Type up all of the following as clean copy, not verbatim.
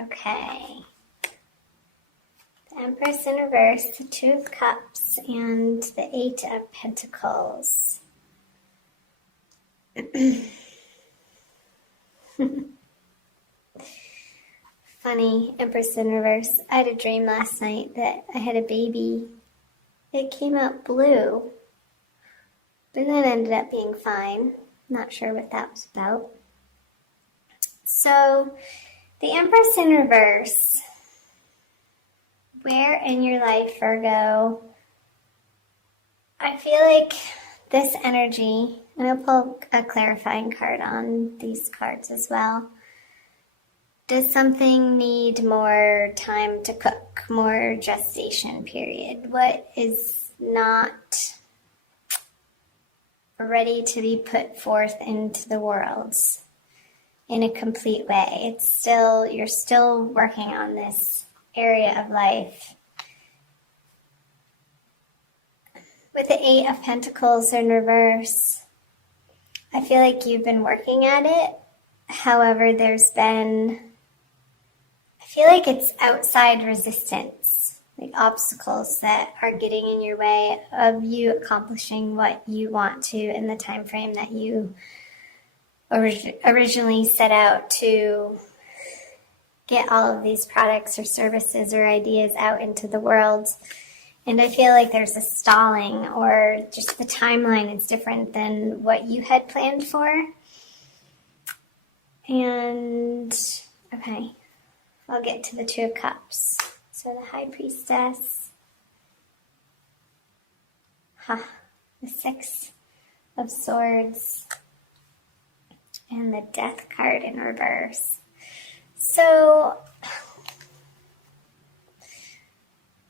Okay. The Empress in reverse, the Two of Cups, and the Eight of Pentacles. Funny, Empress in reverse. I had a dream last night that I had a baby. It came out blue, but then ended up being fine. Not sure what that was about. So, the Empress in reverse. Where in your life, Virgo? I feel like this energy, and I'll pull a clarifying card on these cards as well. Does something need more time to cook, more gestation period? What is not ready to be put forth into the world in a complete way? You're still working on this area of life. With the Eight of Pentacles in reverse, I feel like you've been working at it. However, I feel like it's outside resistance, like obstacles that are getting in your way of you accomplishing what you want to in the time frame that you originally set out to get all of these products or services or ideas out into the world. And I feel like there's a stalling, or just the timeline is different than what you had planned for. And, okay, I'll get to the Two of Cups. So the High Priestess, the Six of Swords, and the Death card in reverse. So,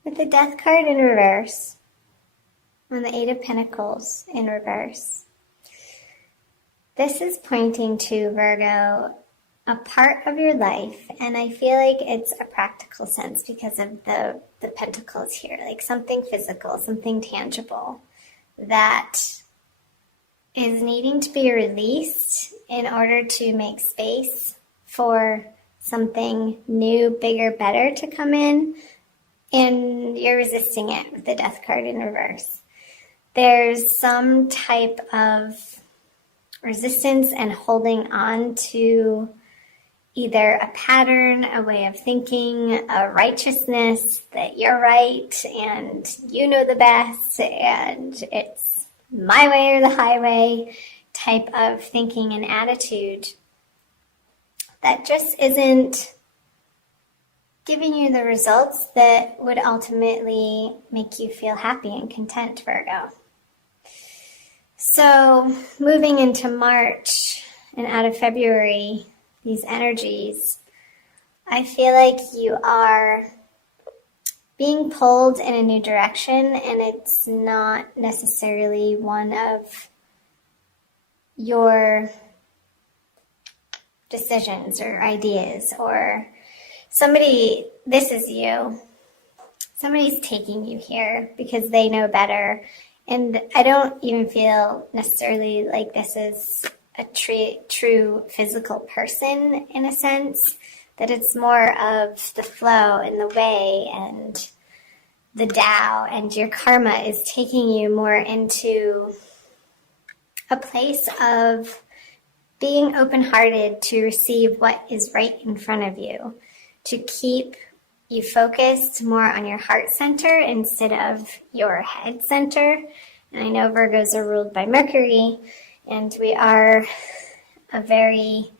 with the Death card in reverse, and the Eight of Pentacles in reverse, this is pointing to, Virgo, a part of your life, and I feel like it's a practical sense because of the pentacles here, like something physical, something tangible that is needing to be released in order to make space for something new, bigger, better to come in, and you're resisting it with the Death card in reverse. There's some type of resistance and holding on to either a pattern, a way of thinking, a righteousness that you're right and you know the best and it's my way or the highway type of thinking and attitude that just isn't giving you the results that would ultimately make you feel happy and content, Virgo. So moving into March and out of February, these energies, I feel like you are being pulled in a new direction, and it's not necessarily one of your decisions or ideas, or this is you. Somebody's taking you here because they know better. And I don't even feel necessarily like this is a true physical person in a sense, that it's more of the flow and the way and the Tao, and your karma is taking you more into a place of being open-hearted to receive what is right in front of you, to keep you focused more on your heart center instead of your head center. And I know Virgos are ruled by Mercury, and we are a very,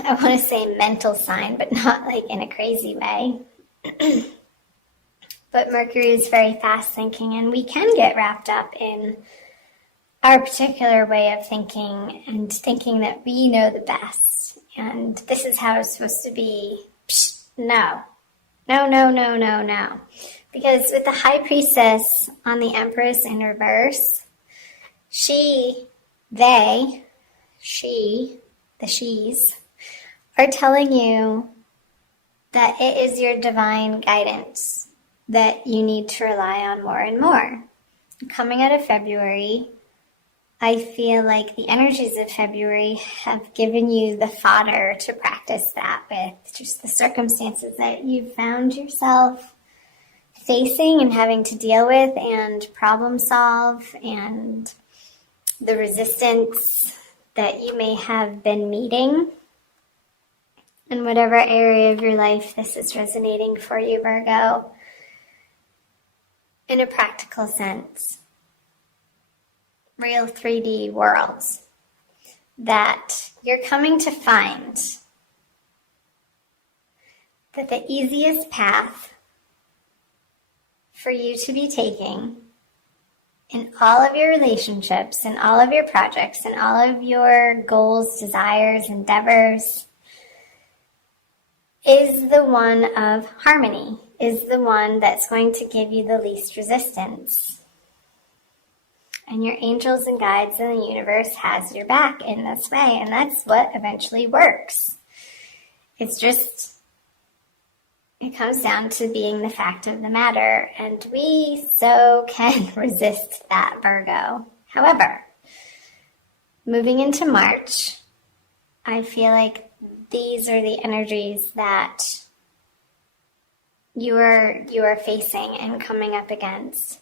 I want to say mental sign, but not like in a crazy way. But Mercury is very fast thinking, and we can get wrapped up in our particular way of thinking and thinking that we know the best. And this is how it's supposed to be. Psh, no. No. Because with the High Priestess on the Empress in reverse, the she's, are telling you that it is your divine guidance that you need to rely on more and more. Coming out of February, I feel like the energies of February have given you the fodder to practice that with, just the circumstances that you've found yourself facing and having to deal with and problem solve, and the resistance that you may have been meeting. In whatever area of your life this is resonating for you, Virgo, in a practical sense, real 3D worlds, that you're coming to find that the easiest path for you to be taking in all of your relationships, in all of your projects, in all of your goals, desires, endeavors, is the one of harmony, is the one that's going to give you the least resistance. And your angels and guides in the universe has your back in this way, and that's what eventually works. It's just, it comes down to being the fact of the matter, and we so can resist that, Virgo. However, moving into March, I feel like these are the energies that you are facing and coming up against.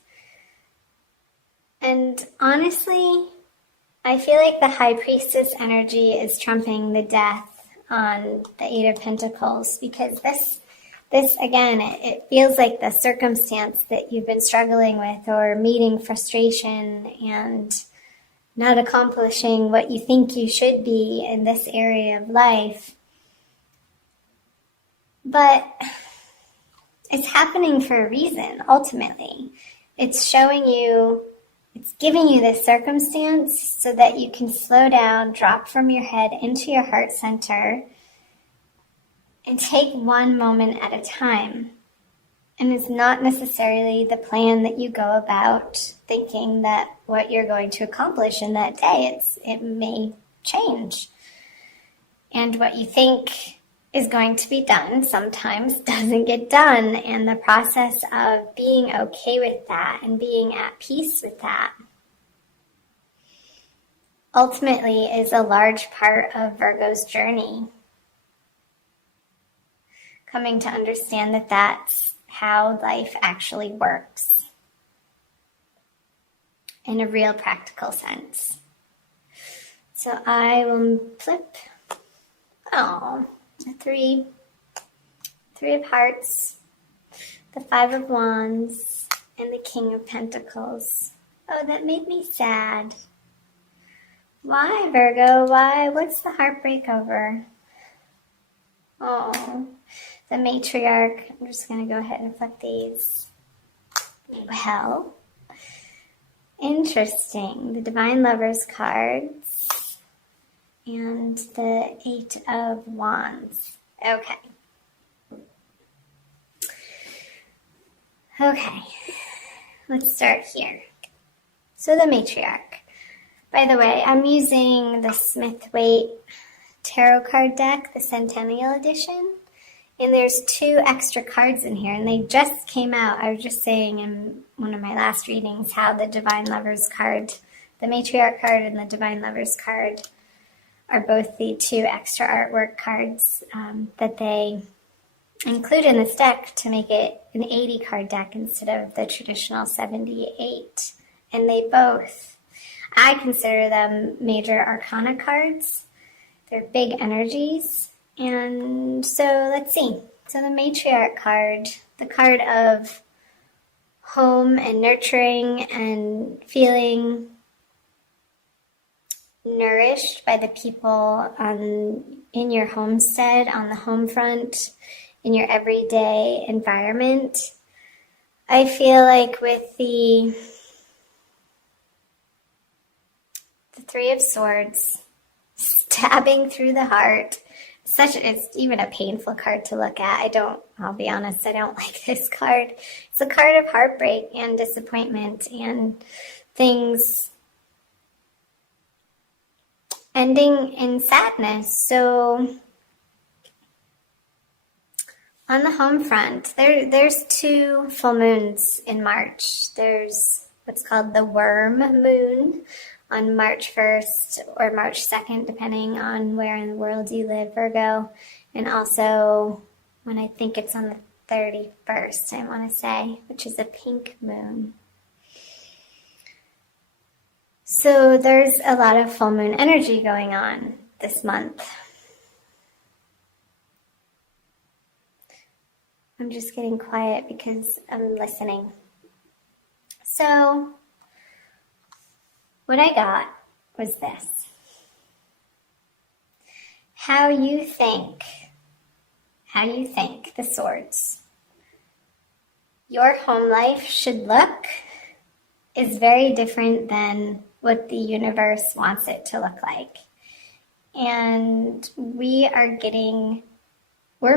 And honestly, I feel like the High Priestess energy is trumping the death on the Eight of Pentacles, because this again, it feels like the circumstance that you've been struggling with or meeting frustration and not accomplishing what you think you should be in this area of life. But it's happening for a reason, ultimately. It's showing you, it's giving you this circumstance so that you can slow down, drop from your head into your heart center, and take one moment at a time. And it's not necessarily the plan that you go about thinking that what you're going to accomplish in that day. It may change. And what you think is going to be done sometimes doesn't get done. And the process of being okay with that and being at peace with that ultimately is a large part of Virgo's journey. Coming to understand that that's how life actually works in a real practical sense. So I will flip, the three of hearts, the 5 of wands, and the King of Pentacles. Oh, that made me sad. Why, Virgo? Why? What's the heartbreak over? Oh, the matriarch. I'm just going to go ahead and flip these. Well, interesting. The Divine Lovers cards and the 8 of Wands. Okay. Okay, let's start here. So the matriarch. By the way, I'm using the Smith-Waite Tarot card deck, the Centennial Edition. And there's 2 extra cards in here, and they just came out. I was just saying in one of my last readings how the Divine Lovers card, the Matriarch card and the Divine Lovers card, are both the 2 extra artwork cards that they include in this deck to make it an 80 card deck instead of the traditional 78. And they both, I consider them major arcana cards. They're big energies. And so let's see. So the matriarch card, the card of home and nurturing and feeling nourished by the people in your homestead, on the home front, in your everyday environment. I feel like with the 3 of Swords stabbing through the heart, it's even a painful card to look at. I'll be honest, I don't like this card. It's a card of heartbreak and disappointment and things ending in sadness. So on the home front, there's 2 full moons in March. There's what's called the worm moon on March 1st or March 2nd, depending on where in the world you live, Virgo. And also when I think it's on the 31st, I want to say, which is a pink moon. So there's a lot of full moon energy going on this month. I'm just getting quiet because I'm listening. So what I got was this. How you think the swords, your home life should look is very different than what the universe wants it to look like. And we're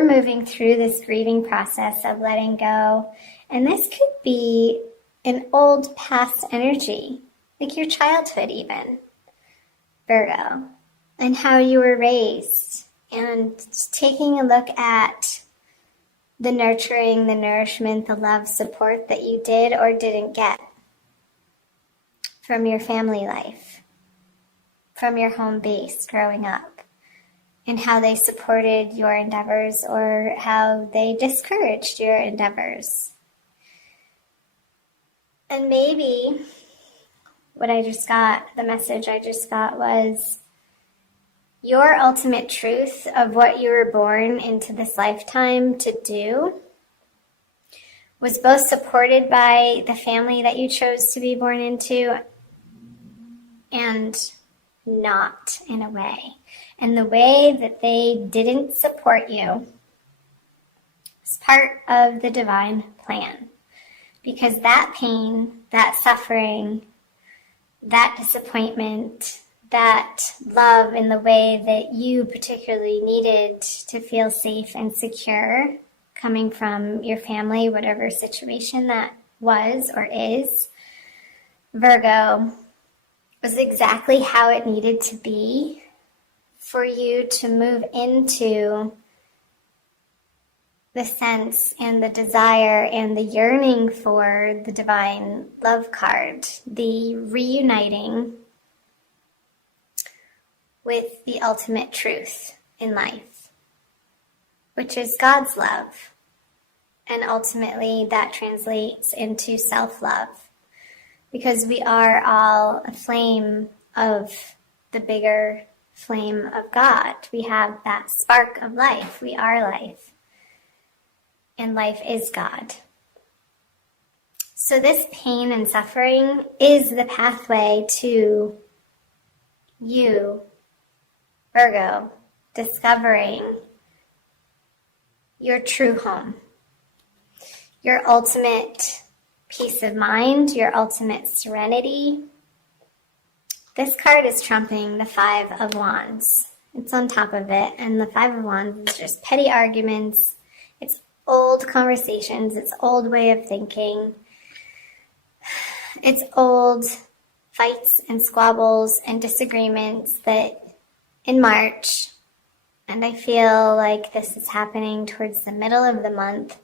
moving through this grieving process of letting go. And this could be an old past energy, like your childhood even, Virgo, and how you were raised, and taking a look at the nurturing, the nourishment, the love, support that you did or didn't get from your family life, from your home base growing up, and how they supported your endeavors or how they discouraged your endeavors. And maybe the message I just got was your ultimate truth of what you were born into this lifetime to do was both supported by the family that you chose to be born into and not, in a way. And the way that they didn't support you is part of the divine plan. Because that pain, that suffering, that disappointment, that love in the way that you particularly needed to feel safe and secure coming from your family, whatever situation that was or is, Virgo, was exactly how it needed to be for you to move into the sense and the desire and the yearning for the divine love card, the reuniting with the ultimate truth in life, which is God's love. And ultimately that translates into self-love, because we are all a flame of the bigger flame of God. We have that spark of life. We are life. And life is God. So this pain and suffering is the pathway to you, Virgo, discovering your true home, your ultimate peace of mind, your ultimate serenity. This card is trumping the Five of Wands. It's on top of it, and the Five of Wands is just petty arguments. It's old conversations. It's old way of thinking. It's old fights and squabbles and disagreements that in March, and I feel like this is happening towards the middle of the month,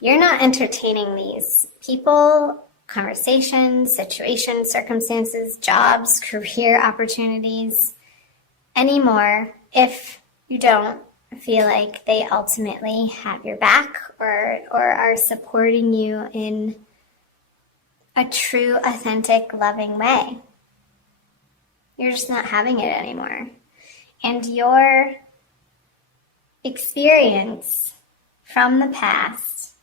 you're not entertaining these people, conversations, situations, circumstances, jobs, career opportunities anymore if you don't feel like they ultimately have your back or are supporting you in a true, authentic, loving way. You're just not having it anymore. And your experience from the past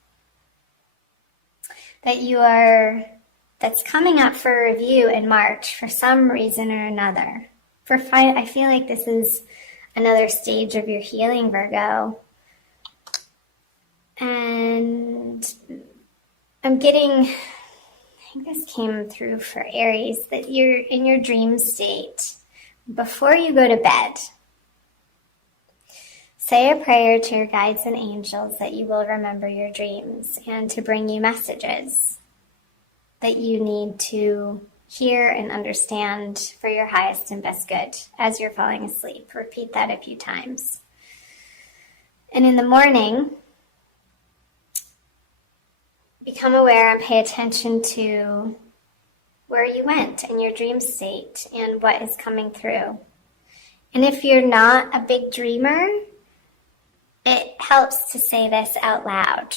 that's coming up for review in March for some reason or another. I feel like this is another stage of your healing, Virgo. And I think this came through for Aries, that you're in your dream state. Before you go to bed, say a prayer to your guides and angels that you will remember your dreams and to bring you messages that you need to hear and understand for your highest and best good as you're falling asleep. Repeat that a few times. And in the morning, become aware and pay attention to where you went in your dream state and what is coming through. And if you're not a big dreamer, it helps to say this out loud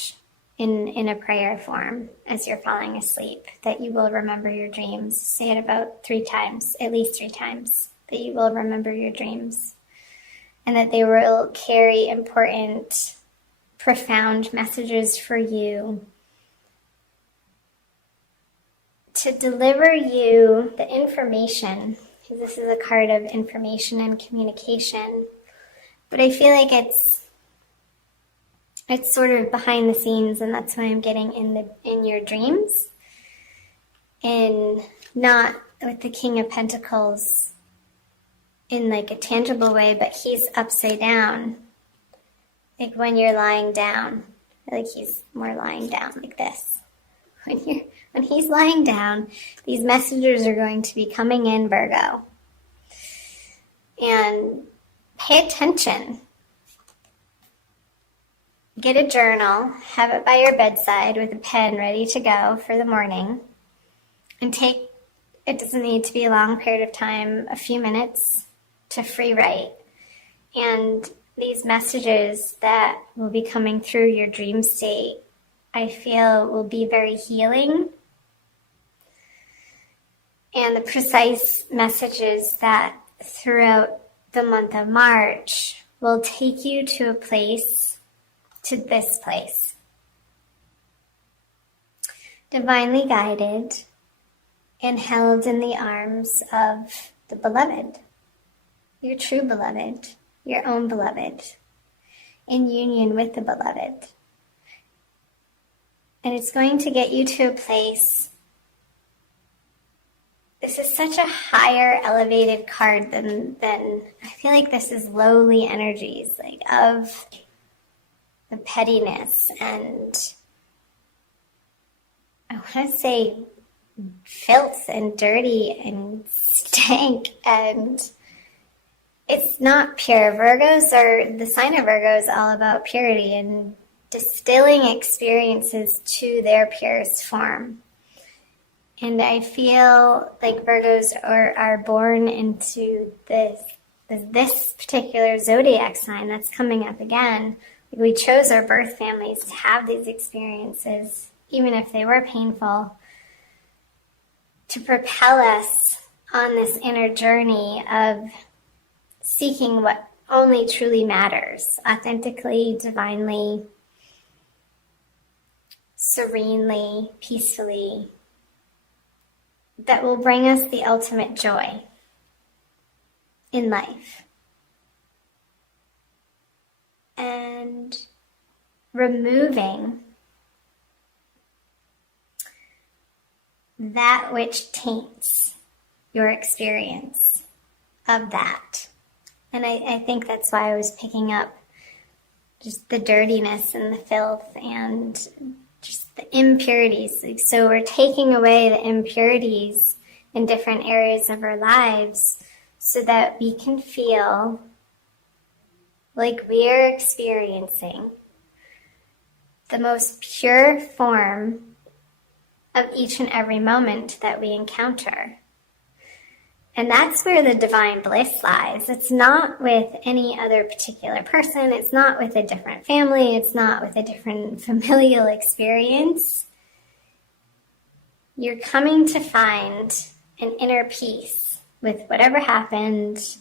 in a prayer form as you're falling asleep, that you will remember your dreams. Say it about 3 times, at least 3 times, that you will remember your dreams, and that they will carry important, profound messages for you to deliver you the information, because this is a card of information and communication. But I feel like it's sort of behind the scenes, and that's why I'm getting in your dreams, and not with the King of Pentacles in like a tangible way, but he's upside down, like when you're lying down, like he's more lying down like this. When he's lying down, these messages are going to be coming in, Virgo, and pay attention. Get a journal, have it by your bedside with a pen ready to go for the morning, and it doesn't need to be a long period of time, a few minutes to free write. And these messages that will be coming through your dream state, I feel will be very healing. And the precise messages that throughout the month of March will take you to this place. Divinely guided and held in the arms of the beloved, your true beloved, your own beloved, in union with the beloved. And it's going to get you to a place. This is such a higher elevated card than I feel like this is lowly energies, like of the pettiness and I want to say filth and dirty and stank, and it's not pure. The sign of Virgo is all about purity and distilling experiences to their purest form. And I feel like Virgos are born into this particular zodiac sign that's coming up again. We chose our birth families to have these experiences, even if they were painful, to propel us on this inner journey of seeking what only truly matters, authentically, divinely, serenely, peacefully, that will bring us the ultimate joy in life. And removing that which taints your experience of that. And I think that's why I was picking up just the dirtiness and the filth and just the impurities. So we're taking away the impurities in different areas of our lives so that we can feel like we are experiencing the most pure form of each and every moment that we encounter. And that's where the divine bliss lies. It's not with any other particular person. It's not with a different family. It's not with a different familial experience. You're coming to find an inner peace with whatever happened,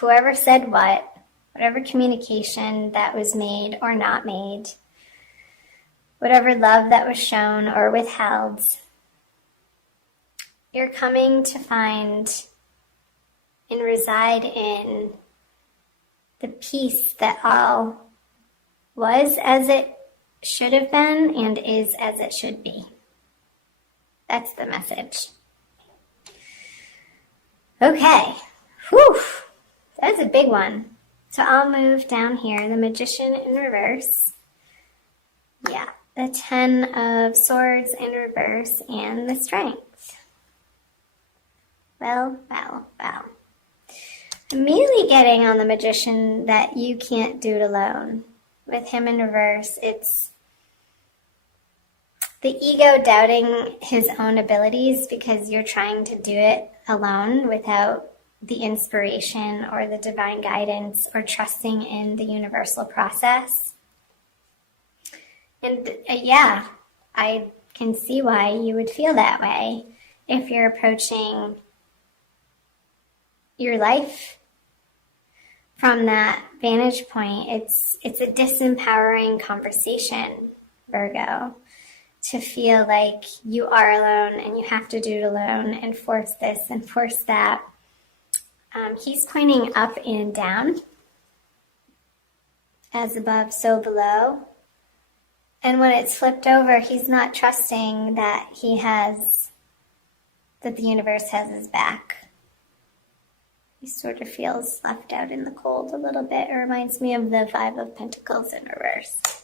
whoever said what, whatever communication that was made or not made, whatever love that was shown or withheld. You're coming to find and reside in the peace that all was as it should have been and is as it should be. That's the message. Okay. Whew. That's a big one. So I'll move down here. The Magician in reverse. Yeah. The 10 of Swords in reverse and the Strength. Well. Immediately getting on the Magician that you can't do it alone. With him in reverse, it's the ego doubting his own abilities because you're trying to do it alone without the inspiration or the divine guidance or trusting in the universal process. And yeah, I can see why you would feel that way if you're approaching your life from that vantage point. It's a disempowering conversation, Virgo, to feel like you are alone and you have to do it alone and force this and force that. He's pointing up and down, as above, so below. And when it's flipped over, he's not trusting that that the universe has his back. He sort of feels left out in the cold a little bit. It reminds me of the Five of Pentacles in reverse.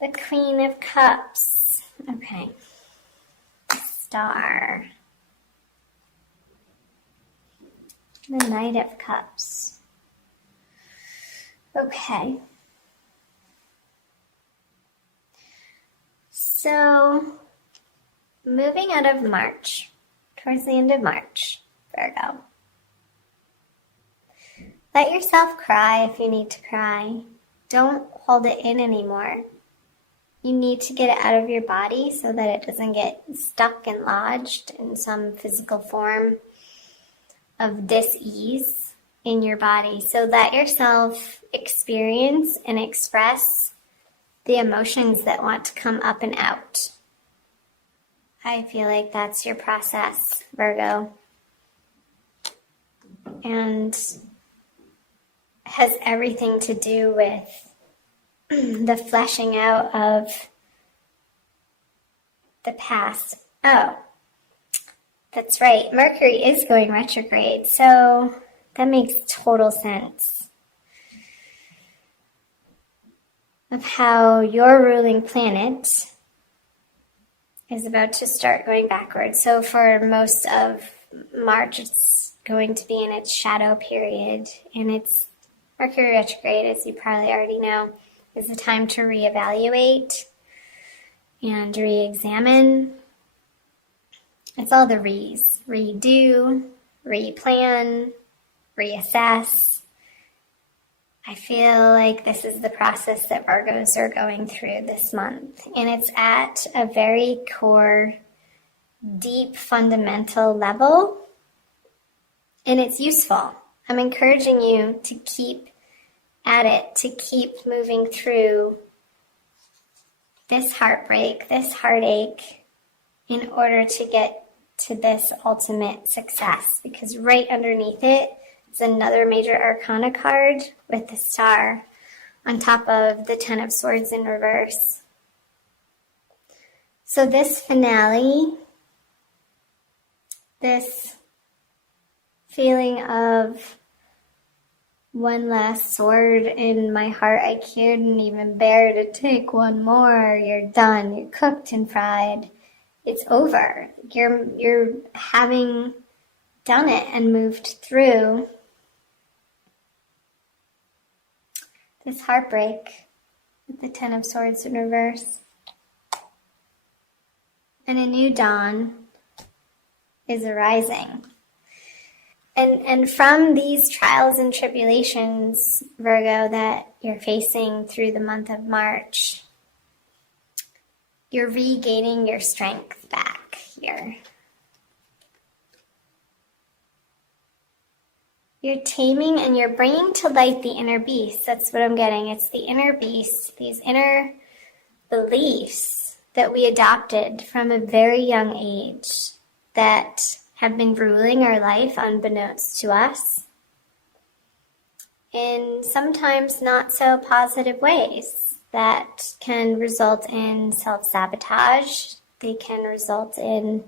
The Queen of Cups. Okay. Star. The Knight of Cups. Okay. So, moving out of March, towards the end of March, Virgo. Let yourself cry if you need to cry. Don't hold it in anymore. You need to get it out of your body so that it doesn't get stuck and lodged in some physical form of dis-ease in your body. So let yourself experience and express the emotions that want to come up and out. I feel like that's your process, Virgo. And has everything to do with the fleshing out of the past. Oh, that's right. Mercury is going retrograde, so that makes total sense of how your ruling planet is about to start going backwards. So for most of March, it's going to be in its shadow period, and it's Mercury retrograde, as you probably already know, is a time to reevaluate and re-examine. It's all the re's. Redo, replan, reassess. I feel like this is the process that Virgos are going through this month. And it's at a very core, deep, fundamental level. And it's useful. I'm encouraging you to keep at it, to keep moving through this heartbreak, this heartache, in order to get to this ultimate success. Because right underneath it is another major arcana card with the star on top of the Ten of Swords in reverse. So this finale, this feeling of one last sword in my heart, I couldn't even bear to take one more. You're done. You're cooked and fried. It's over. You're having done it and moved through this heartbreak with the Ten of Swords in reverse. And a new dawn is arising. And from these trials and tribulations, Virgo, that you're facing through the month of March, you're regaining your strength back here. You're taming and you're bringing to light the inner beast. That's what I'm getting. It's the inner beast, these inner beliefs that we adopted from a very young age that have been ruling our life unbeknownst to us in sometimes not so positive ways that can result in self-sabotage. They can result in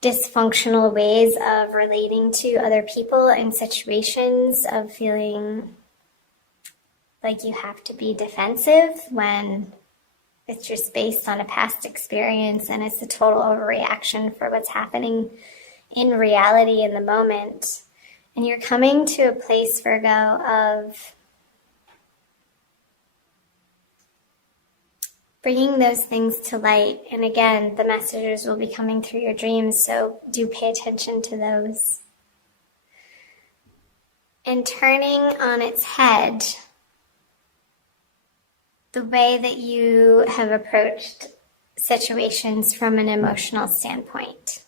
dysfunctional ways of relating to other people in situations, of feeling like you have to be defensive when it's just based on a past experience and it's a total overreaction for what's happening in reality in the moment. And you're coming to a place, Virgo, of bringing those things to light. And again, the messages will be coming through your dreams, so do pay attention to those. And turning on its head the way that you have approached situations from an emotional standpoint.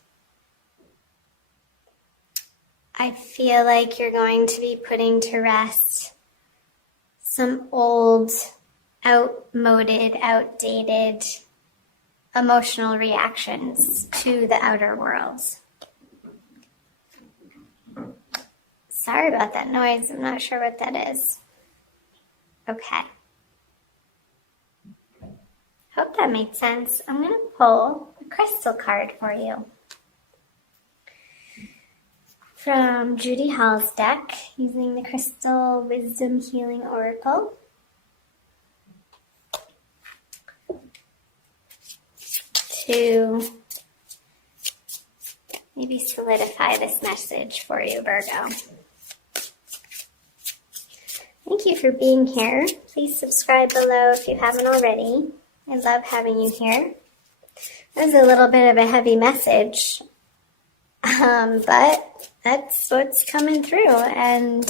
I feel like you're going to be putting to rest some old, outmoded, outdated emotional reactions to the outer world. Sorry about that noise. I'm not sure what that is. Okay. Hope that made sense. I'm going to pull a crystal card for you from Judy Hall's deck using the Crystal Wisdom Healing Oracle. To maybe solidify this message for you, Virgo. Thank you for being here. Please subscribe below if you haven't already. I love having you here. That was a little bit of a heavy message, but that's what's coming through, and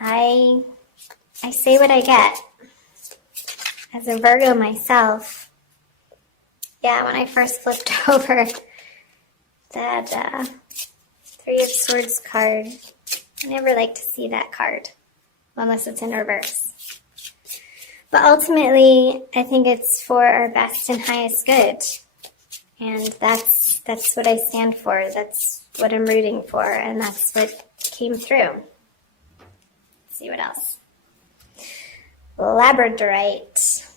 I say what I get. As a Virgo myself, yeah, when I first flipped over that Three of Swords card, I never like to see that card, unless it's in reverse. But ultimately, I think it's for our best and highest good. And that's what I stand for. That's what I'm rooting for. And that's what came through. Let's see what else. Labradorite.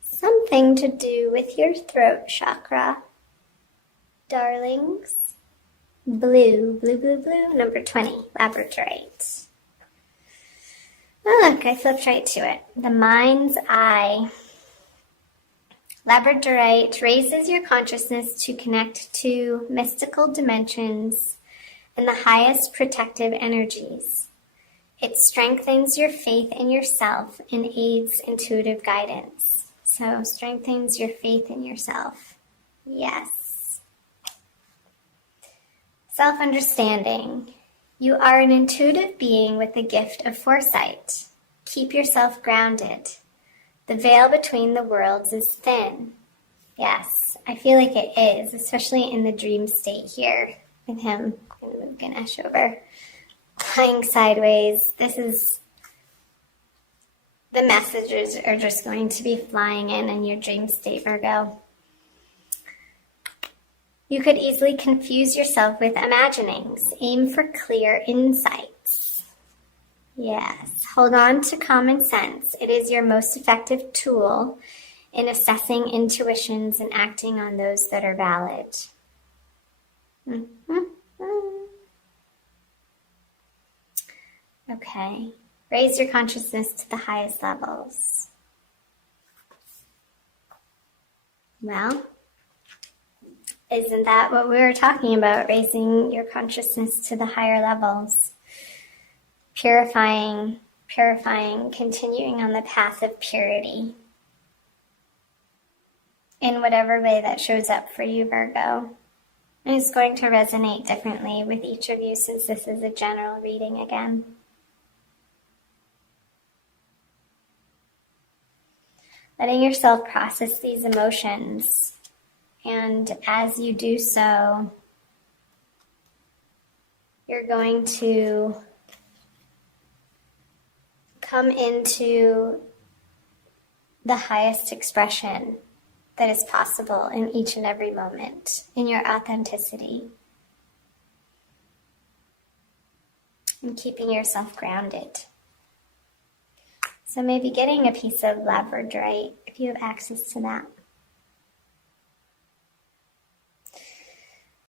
Something to do with your throat chakra. Darlings. Blue, blue, blue, blue. Number 20. Labradorite. Oh, look, I flipped right to it. The mind's eye. Labradorite raises your consciousness to connect to mystical dimensions and the highest protective energies. It strengthens your faith in yourself and aids intuitive guidance. So, strengthens your faith in yourself. Yes. Self-understanding. You are an intuitive being with the gift of foresight. Keep yourself grounded. The veil between the worlds is thin. Yes, I feel like it is, especially in the dream state here with him. I'm going to move Ganesh over. Lying sideways. This is, the messages are just going to be flying in your dream state, Virgo. You could easily confuse yourself with imaginings. Aim for clear insights. Yes, hold on to common sense. It is your most effective tool in assessing intuitions and acting on those that are valid. Okay, raise your consciousness to the highest levels. Well, isn't that what we were talking about? Raising your consciousness to the higher levels. Purifying, continuing on the path of purity. In whatever way that shows up for you, Virgo. And it's going to resonate differently with each of you since this is a general reading again. Letting yourself process these emotions. And as you do so, you're going to come into the highest expression that is possible in each and every moment, in your authenticity. And keeping yourself grounded. So maybe getting a piece of labradorite if you have access to that.